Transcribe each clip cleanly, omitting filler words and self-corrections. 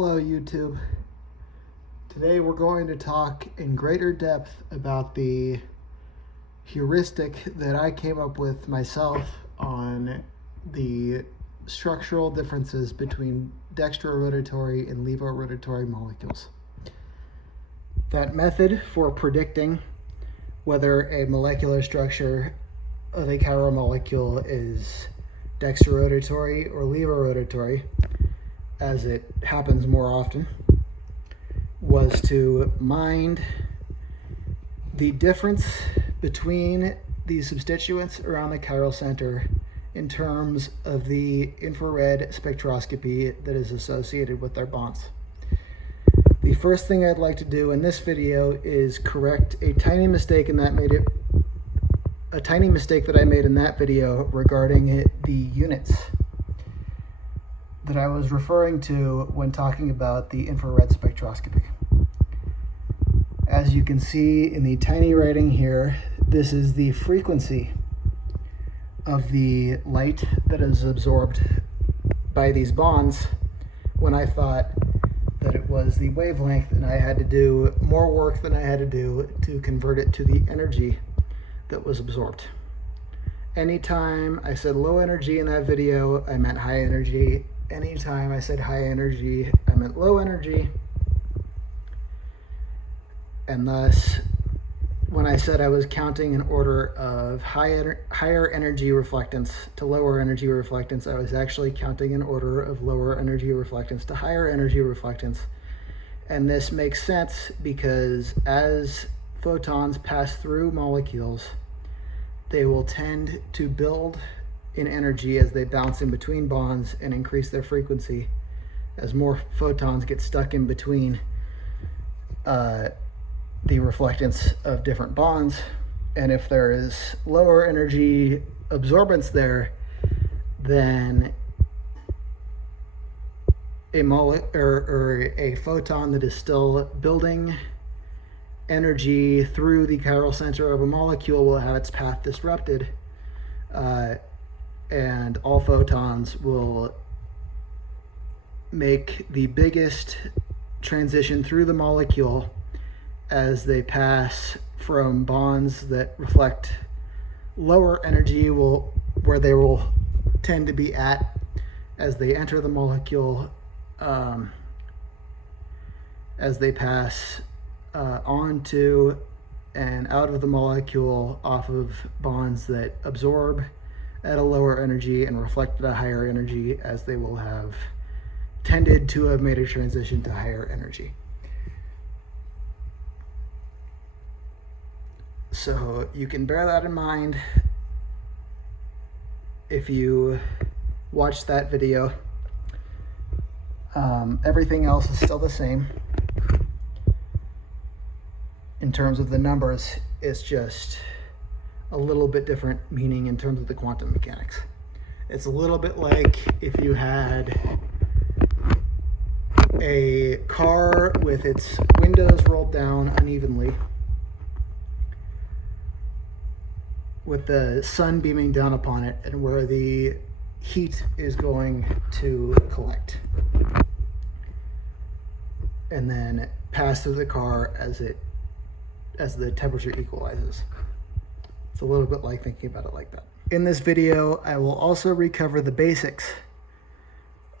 Hello YouTube. Today we're going to talk in greater depth about the heuristic that I came up with myself on the structural differences between dextrorotatory and levorotatory molecules. That method for predicting whether a molecular structure of a chiral molecule is dextrorotatory or levorotatory, as it happens more often, was to mind the difference between the substituents around the chiral center in terms of the infrared spectroscopy that is associated with their bonds. The first thing I'd like to do in this video is correct a tiny mistake that I made in that video regarding the units that I was referring to when talking about the infrared spectroscopy. As you can see in the tiny writing here, this is the frequency of the light that is absorbed by these bonds, when I thought that it was the wavelength and I had to do more work than I had to do to convert it to the energy that was absorbed. Anytime I said low energy in that video, I meant high energy. Anytime I said high energy, I meant low energy. And thus, when I said I was counting in order of higher energy reflectance to lower energy reflectance, I was actually counting in order of lower energy reflectance to higher energy reflectance. And this makes sense because as photons pass through molecules, they will tend to build in energy as they bounce in between bonds and increase their frequency as more photons get stuck in between the reflectance of different bonds. And if there is lower energy absorbance there, then a photon that is still building energy through the chiral center of a molecule will have its path disrupted, and all photons will make the biggest transition through the molecule as they pass from bonds that reflect lower energy, where they will tend to be at as they enter the molecule, as they pass onto and out of the molecule off of bonds that absorb at a lower energy and reflect at a higher energy, as they will have tended to have made a transition to higher energy. So you can bear that in mind if you watch that video. Everything else is still the same. In terms of the numbers, it's just a little bit different meaning in terms of the quantum mechanics. It's a little bit like if you had a car with its windows rolled down unevenly, with the sun beaming down upon it, and where the heat is going to collect and then pass through the car as the temperature equalizes. It's a little bit like thinking about it like that. In this video, I will also recover the basics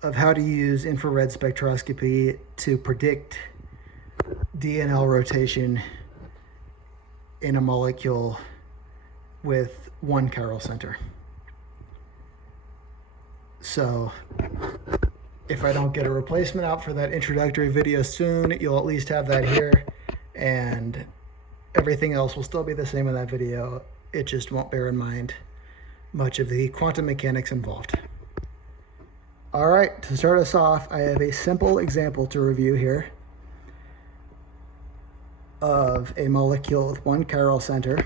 of how to use infrared spectroscopy to predict DNL rotation in a molecule with one chiral center. So if I don't get a replacement out for that introductory video soon, you'll at least have that here, and everything else will still be the same in that video. It just won't bear in mind much of the quantum mechanics involved. All right, to start us off, I have a simple example to review here of a molecule with one chiral center,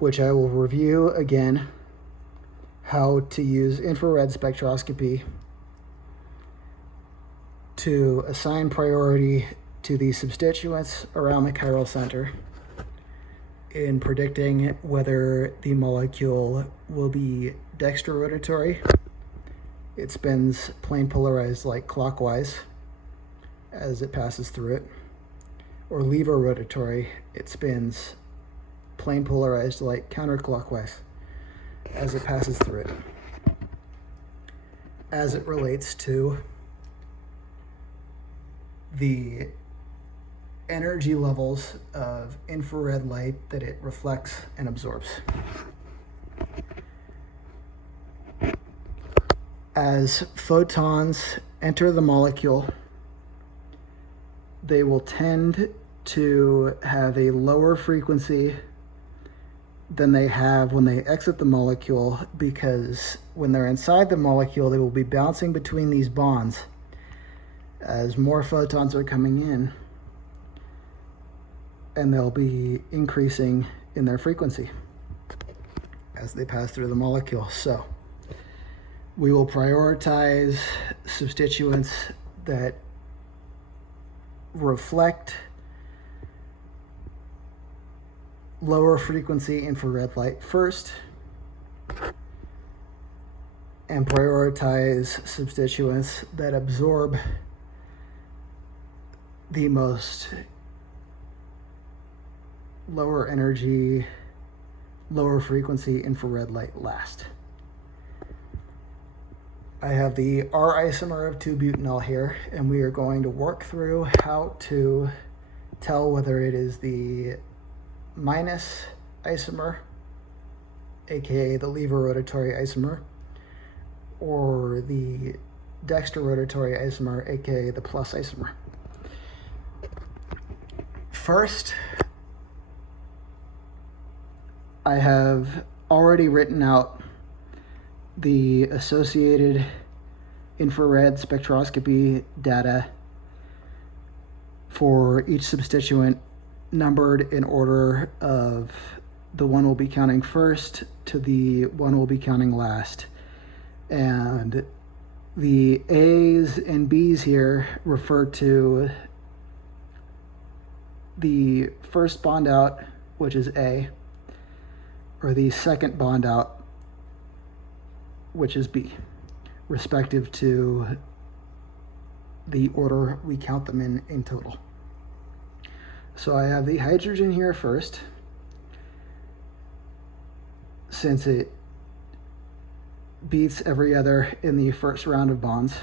which I will review again how to use infrared spectroscopy to assign priority to the substituents around the chiral center in predicting whether the molecule will be dextrorotatory it spins plane polarized light clockwise as it passes through it. Or levorotatory, it spins plane polarized light counterclockwise as it passes through it. As it relates to the energy levels of infrared light that it reflects and absorbs. As photons enter the molecule, they will tend to have a lower frequency than they have when they exit the molecule, because when they're inside the molecule, they will be bouncing between these bonds as more photons are coming in, and they'll be increasing in their frequency as they pass through the molecule. So we will prioritize substituents that reflect lower frequency infrared light first, and prioritize substituents that absorb the most lower energy, lower frequency infrared light last. I have the R isomer of 2-butanol here, and we are going to work through how to tell whether it is the minus isomer, aka the levorotatory isomer, or the dextrorotatory isomer, aka the plus isomer. First, I have already written out the associated infrared spectroscopy data for each substituent, numbered in order of the one we'll be counting first to the one we'll be counting last. And the A's and B's here refer to the first bond out, which is A, or the second bond out, which is B, respective to the order we count them in total. So I have the hydrogen here first, since it beats every other in the first round of bonds.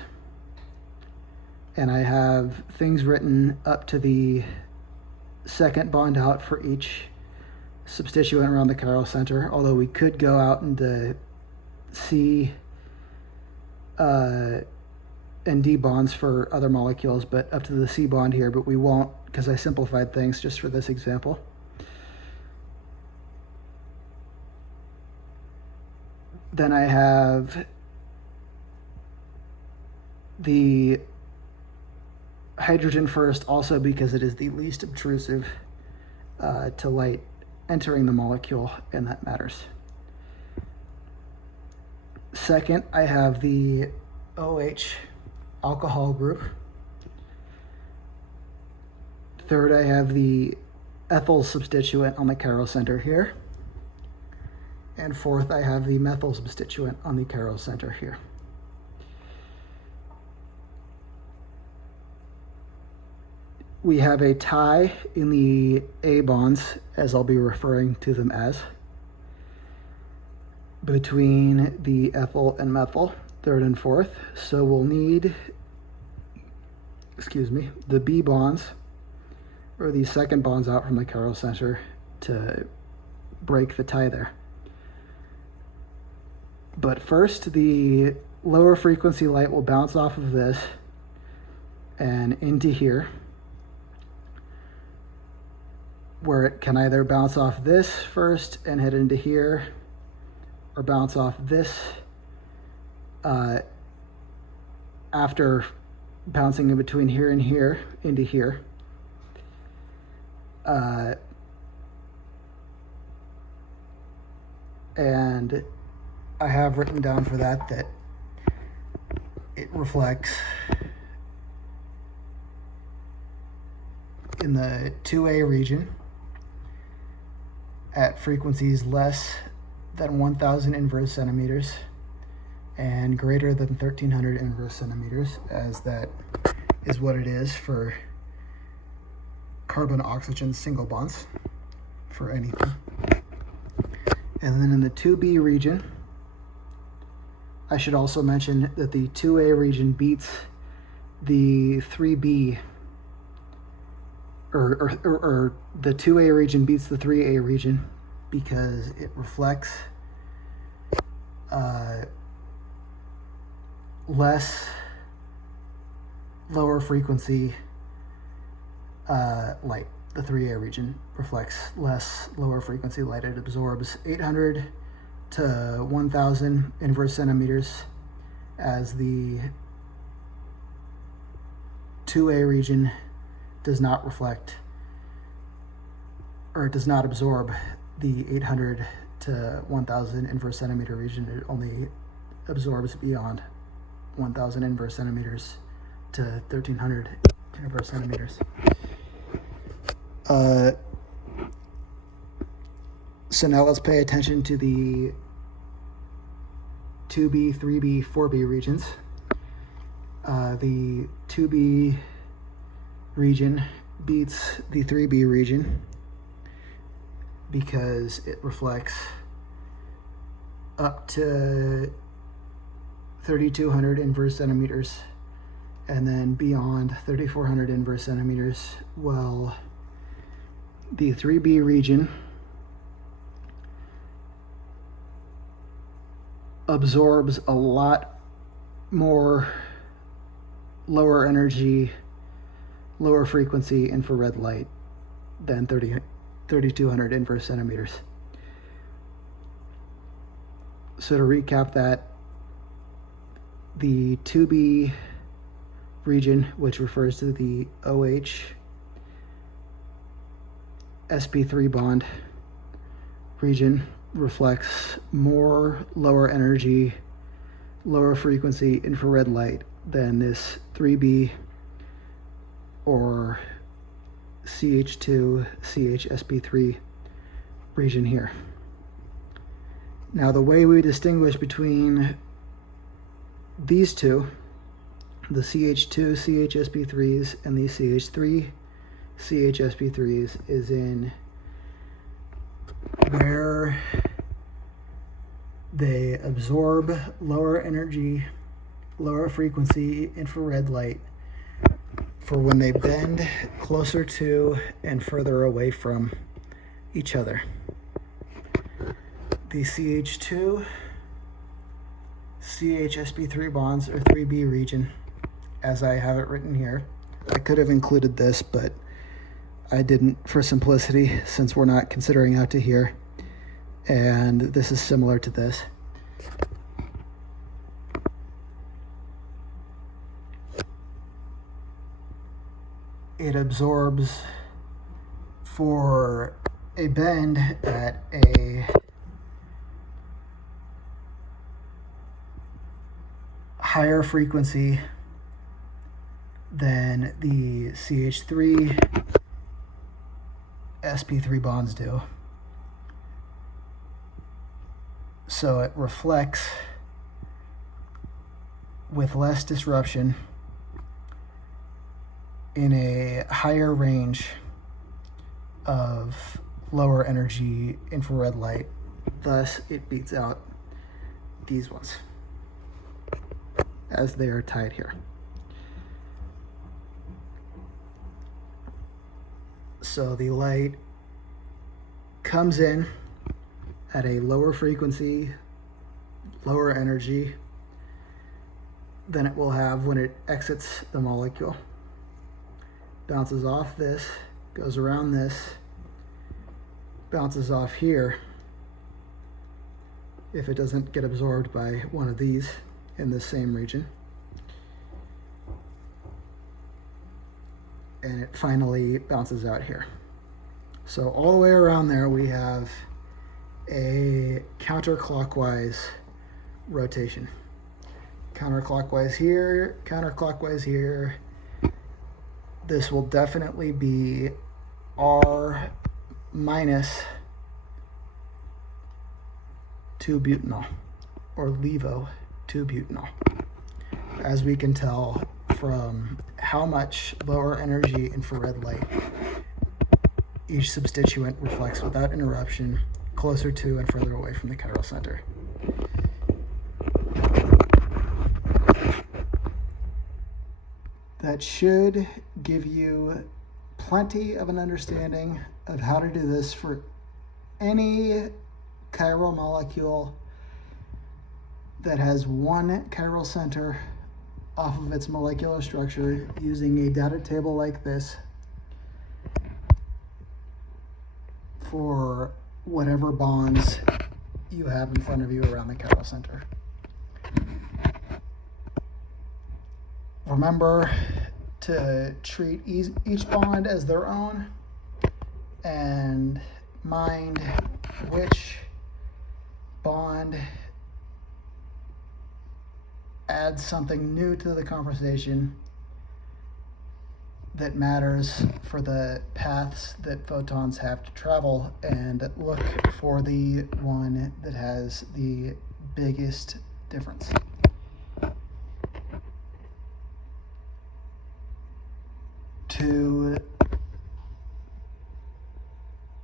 And I have things written up to the second bond out for each substituent around the chiral center, although we could go out into C and D bonds for other molecules, but up to the C bond here, but we won't because I simplified things just for this example. Then I have the hydrogen first, also because it is the least obtrusive to light entering the molecule, and that matters. Second, I have the OH alcohol group. Third, I have the ethyl substituent on the chiral center here. And fourth, I have the methyl substituent on the chiral center here. We have a tie in the A bonds, as I'll be referring to them as, between the ethyl and methyl, third and fourth. So we'll need, the B bonds, or the second bonds out from the chiral center, to break the tie there. But first, the lower frequency light will bounce off of this and into here, where it can either bounce off this first and head into here, or bounce off this after bouncing in between here and here into here. And I have written down for that it reflects in the 2A region at frequencies less than 1,000 inverse centimeters and greater than 1300 inverse centimeters, as that is what it is for carbon-oxygen single bonds for anything. And then in the 2B region, I should also mention that the 2A region beats the 3B, or the 2A region beats the 3A region because it reflects less lower frequency light. The 3A region reflects less lower frequency light. It absorbs 800 to 1000 inverse centimeters, as the 2A region does not reflect, or it does not absorb the 800 to 1000 inverse centimeter region. It only absorbs beyond 1000 inverse centimeters to 1300 inverse centimeters. So now let's pay attention to the 2B, 3B, 4B regions. The 2B region beats the 3B region because it reflects up to 3200 inverse centimeters, and then beyond 3400 inverse centimeters. Well, the 3B region absorbs a lot more lower energy, lower frequency infrared light than 3200 inverse centimeters. So to recap that, the 2B region, which refers to the OH sp3 bond region, reflects more lower energy, lower frequency infrared light than this 3B or CH2 CHSP3 region here. Now, the way we distinguish between these two, the CH2 CHSP3s and the CH3 CHSP3s, is in where they absorb lower energy, lower frequency infrared light for when they bend closer to and further away from each other. The CH2 CHSP3 bonds, or 3B region, as I have it written here. I could have included this, but I didn't for simplicity, since we're not considering out to here, and this is similar to this. It absorbs for a bend at a higher frequency than the CH3 sp3 bonds do. So it reflects with less disruption in a higher range of lower energy infrared light. Thus, it beats out these ones, as they are tied here. So the light comes in at a lower frequency, lower energy than it will have when it exits the molecule. Bounces off this, goes around this, bounces off here if it doesn't get absorbed by one of these in the same region. And it finally bounces out here. So all the way around there we have a counterclockwise rotation. Counterclockwise here, counterclockwise here. This will definitely be R minus 2-butanol, or Levo to butanol, as we can tell from how much lower energy infrared light each substituent reflects without interruption closer to and further away from the chiral center. That should give you plenty of an understanding of how to do this for any chiral molecule that has one chiral center off of its molecular structure using a data table like this for whatever bonds you have in front of you around the chiral center. Remember to treat each bond as their own and mind which bond adds something new to the conversation that matters for the paths that photons have to travel, and look for the one that has the biggest difference. To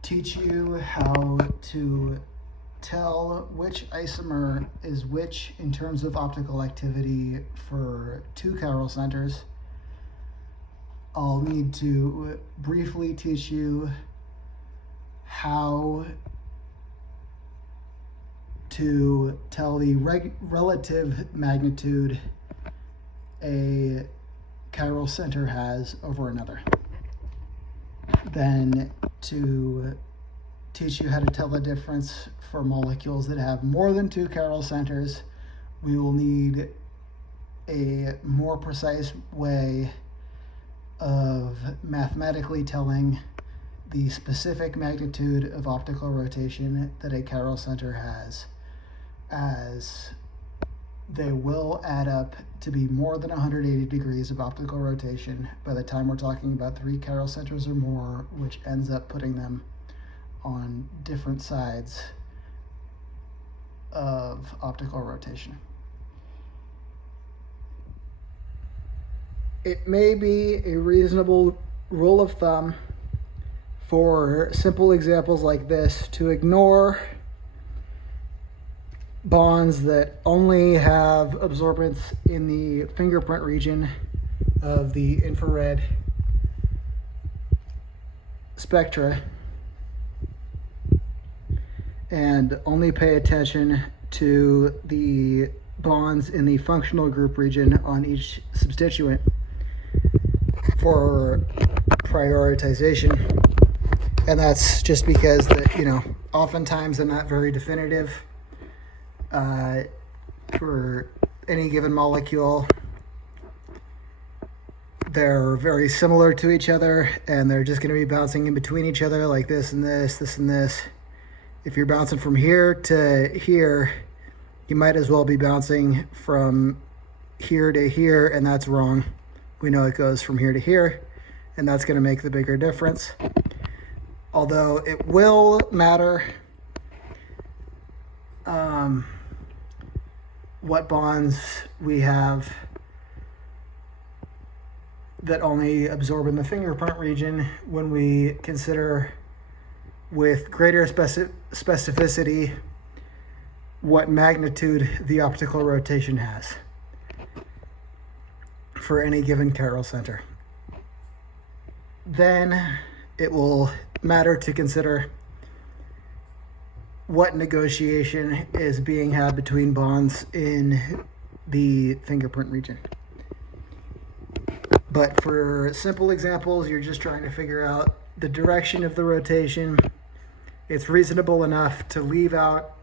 teach you how to tell which isomer is which in terms of optical activity for two chiral centers, I'll need to briefly teach you how to tell the relative magnitude a chiral center has over another. Then to teach you how to tell the difference for molecules that have more than two chiral centers, we will need a more precise way of mathematically telling the specific magnitude of optical rotation that a chiral center has, as they will add up to be more than 180 degrees of optical rotation by the time we're talking about three chiral centers or more, which ends up putting them on different sides of optical rotation. It may be a reasonable rule of thumb for simple examples like this to ignore bonds that only have absorbance in the fingerprint region of the infrared spectra, and only pay attention to the bonds in the functional group region on each substituent for prioritization. And that's just because oftentimes they're not very definitive for any given molecule. They're very similar to each other, and they're just going to be bouncing in between each other like this and this, this and this. If you're bouncing from here to here, you might as well be bouncing from here to here, and that's wrong. We know it goes from here to here, and that's going to make the bigger difference. Although it will matter what bonds we have that only absorb in the fingerprint region when we consider with greater specificity what magnitude the optical rotation has for any given chiral center. Then it will matter to consider what negotiation is being had between bonds in the fingerprint region. But for simple examples, you're just trying to figure out the direction of the rotation. It's reasonable enough to leave out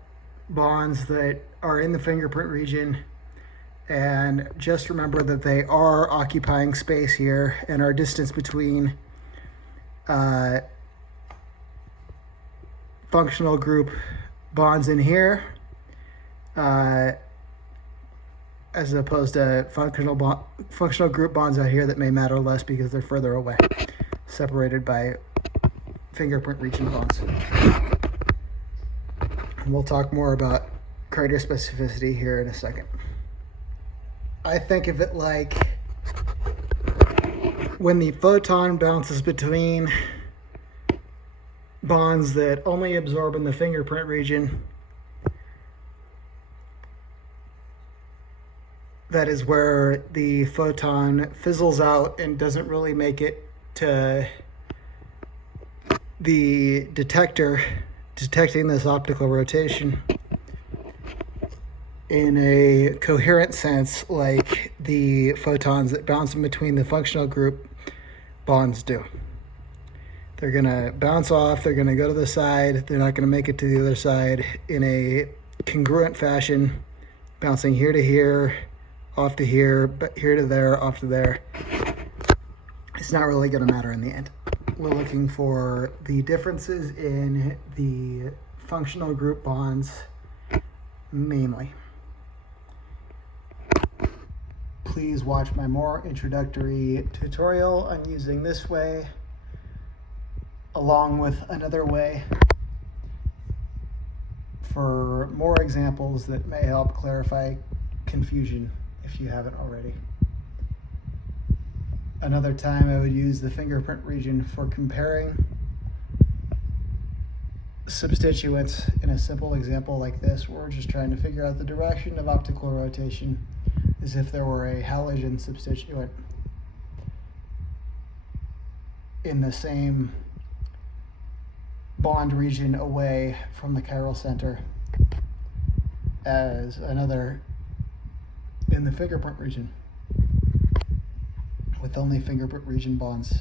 bonds that are in the fingerprint region, and just remember that they are occupying space here, and our distance between functional group bonds in here as opposed to functional group bonds out here that may matter less because they're further away, separated by fingerprint region bonds. And we'll talk more about greater specificity here in a second. I think of it like when the photon bounces between bonds that only absorb in the fingerprint region. That is where the photon fizzles out and doesn't really make it to the detector detecting this optical rotation in a coherent sense, like the photons that bounce in between the functional group bonds do. They're going to bounce off, they're going to go to the side, they're not going to make it to the other side in a congruent fashion, bouncing here to here, off to here, but here to there, off to there. It's not really going to matter in the end. We're looking for the differences in the functional group bonds mainly. Please watch my more introductory tutorial on using this way, along with another way, for more examples that may help clarify confusion if you haven't already. Another time I would use the fingerprint region for comparing substituents in a simple example like this, where we're just trying to figure out the direction of optical rotation as if there were a halogen substituent in the same bond region away from the chiral center as another in the fingerprint region, with only fingerprint region bonds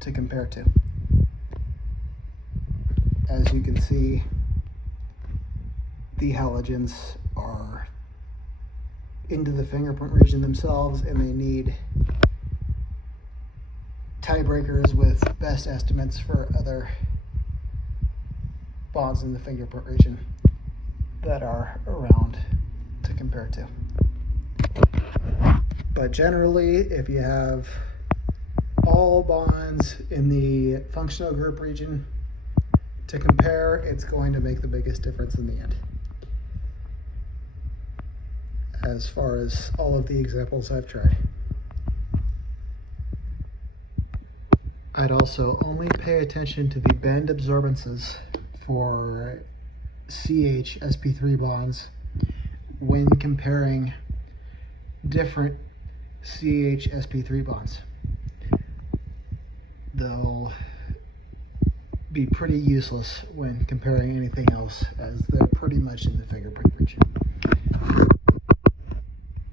to compare to. As you can see, the halogens are into the fingerprint region themselves, and they need tiebreakers with best estimates for other bonds in the fingerprint region that are around to compare to. But generally, if you have all bonds in the functional group region to compare, it's going to make the biggest difference in the end. As far as all of the examples I've tried. I'd also only pay attention to the band absorbances for CH sp3 bonds when comparing different CH sp3 bonds. They'll be pretty useless when comparing anything else, as they're pretty much in the fingerprint region.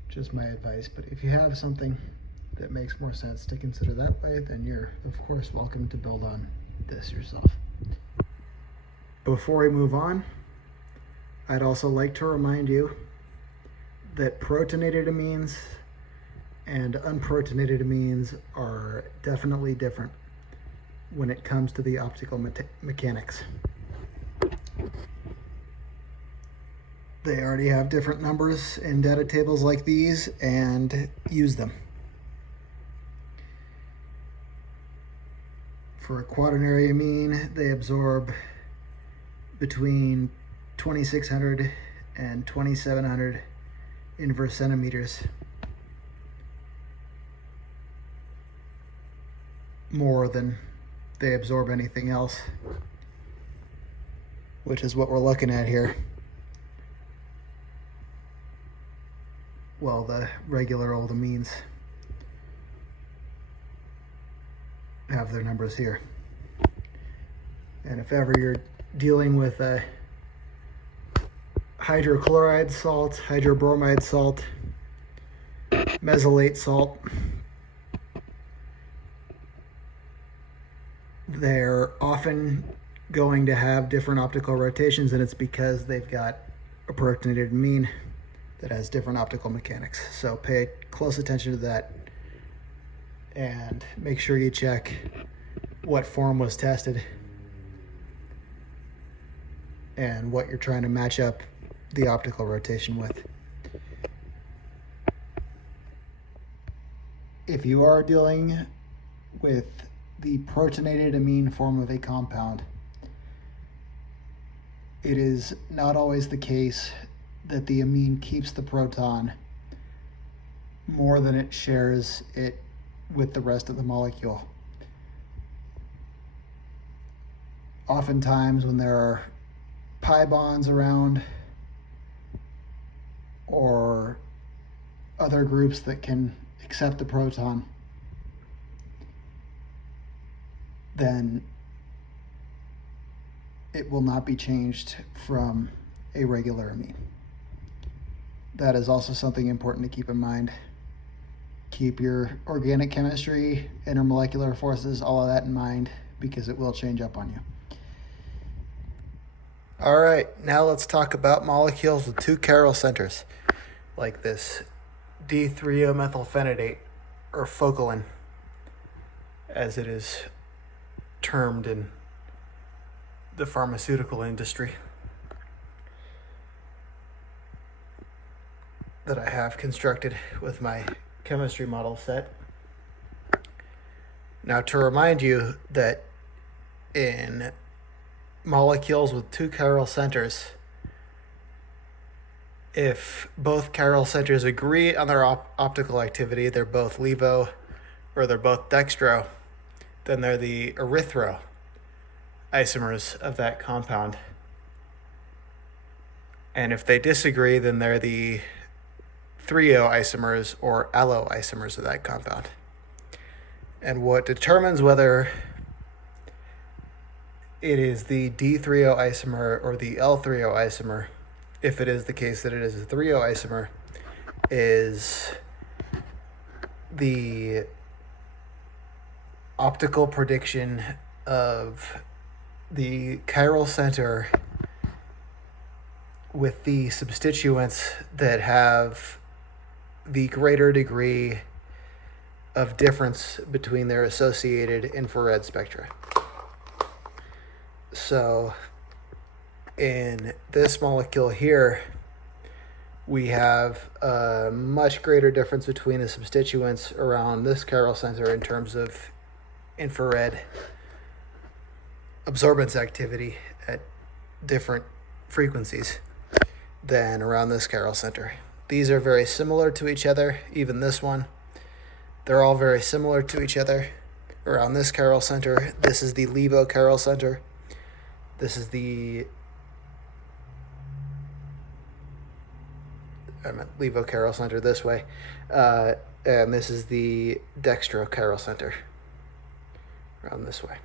Just my advice, but if you have something that makes more sense to consider that way, then you're of course welcome to build on this yourself. Before we move on, I'd also like to remind you that protonated amines and unprotonated amines are definitely different when it comes to the optical mechanics. They already have different numbers in data tables like these, and use them. For a quaternary amine, they absorb between 2600 and 2700 inverse centimeters more than they absorb anything else, which is what we're looking at here. Well, the regular old amines have their numbers here. And if ever you're dealing with a hydrochloride salt, hydrobromide salt, mesylate salt, they're often going to have different optical rotations, and it's because they've got a protonated amine that has different optical mechanics. So pay close attention to that and make sure you check what form was tested and what you're trying to match up the optical rotation with. If you are dealing with the protonated amine form of a compound, it is not always the case that the amine keeps the proton more than it shares it with the rest of the molecule. Oftentimes when there are pi bonds around or other groups that can accept the proton, then it will not be changed from a regular amine. That is also something important to keep in mind. Keep your organic chemistry, intermolecular forces, all of that in mind, because it will change up on you. All right, now let's talk about molecules with two chiral centers, like this D3-O-methylphenidate, or focalin, as it is termed in the pharmaceutical industry, that I have constructed with my chemistry model set. Now, to remind you that in molecules with two chiral centers, if both chiral centers agree on their optical activity, they're both Levo or they're both Dextro, then they're the erythro isomers of that compound. And if they disagree, then they're the 3O isomers or allo isomers of that compound. And what determines whether it is the D3O isomer or the L3O isomer, if it is the case that it is a 3O isomer, is the optical prediction of the chiral center with the substituents that have the greater degree of difference between their associated infrared spectra. So in this molecule here, we have a much greater difference between the substituents around this chiral center in terms of infrared absorbance activity at different frequencies than around this chiral center. These are very similar to each other, even this one. They're all very similar to each other around this chiral center. This is the Levo chiral center. This is the Levo chiral center this way. And this is the Dextro chiral center around this way.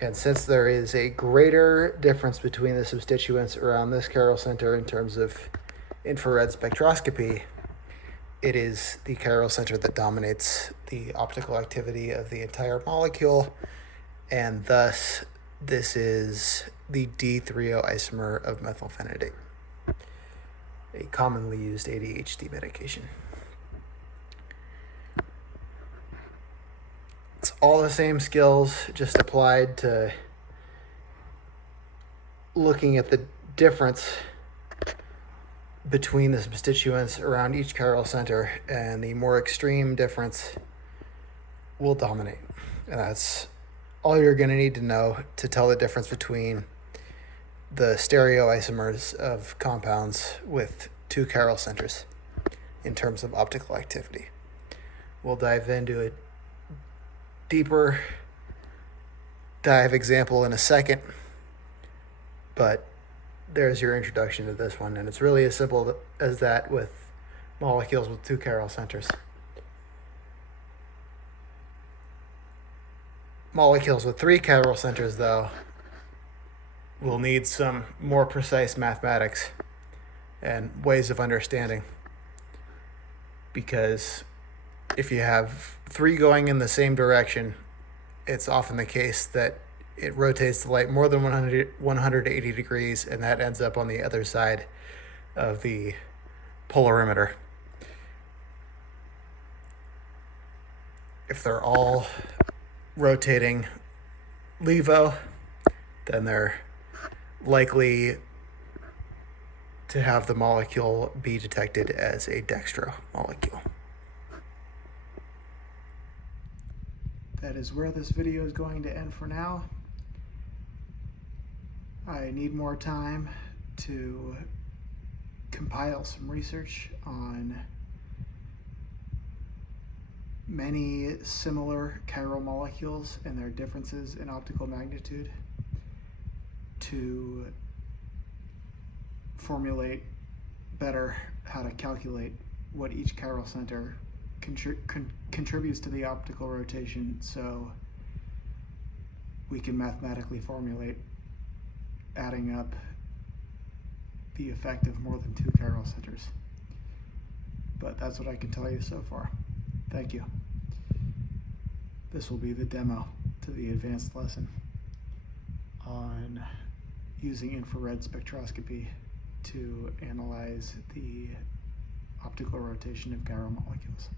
And since there is a greater difference between the substituents around this chiral center in terms of infrared spectroscopy, it is the chiral center that dominates the optical activity of the entire molecule, and thus this is the D3O isomer of methylphenidate, a commonly used ADHD medication. It's all the same skills, just applied to looking at the difference between the substituents around each chiral center, and the more extreme difference will dominate. And that's all you're going to need to know to tell the difference between the stereoisomers of compounds with two chiral centers in terms of optical activity. We'll dive into a deeper dive example in a second, but there's your introduction to this one, and it's really as simple as that with molecules with two chiral centers. Molecules with three chiral centers, though, will need some more precise mathematics and ways of understanding, because if you have three going in the same direction, it's often the case that it rotates the light more than 180 degrees, and that ends up on the other side of the polarimeter. If they're all rotating Levo, then they're likely to have the molecule be detected as a Dextro molecule. That is where this video is going to end for now. I need more time to compile some research on many similar chiral molecules and their differences in optical magnitude to formulate better how to calculate what each chiral center contributes to the optical rotation, so we can mathematically formulate adding up the effect of more than 2 chiral centers. But that's what I can tell you so far. Thank you. This will be the demo to the advanced lesson on using infrared spectroscopy to analyze the optical rotation of chiral molecules.